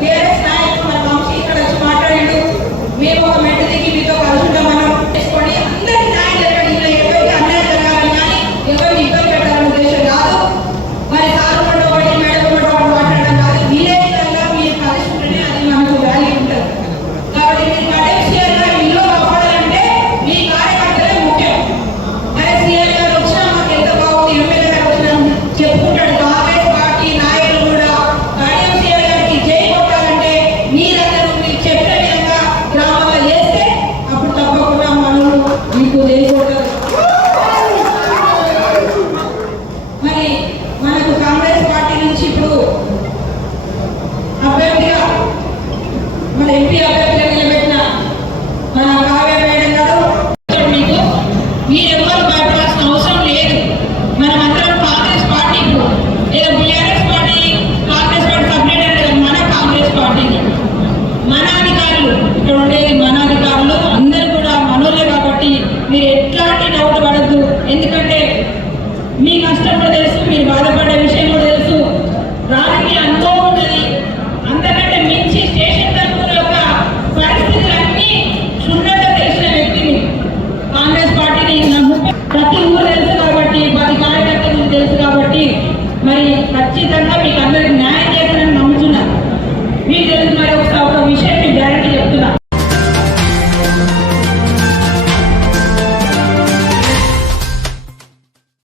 mulheres aquele tipo para ti.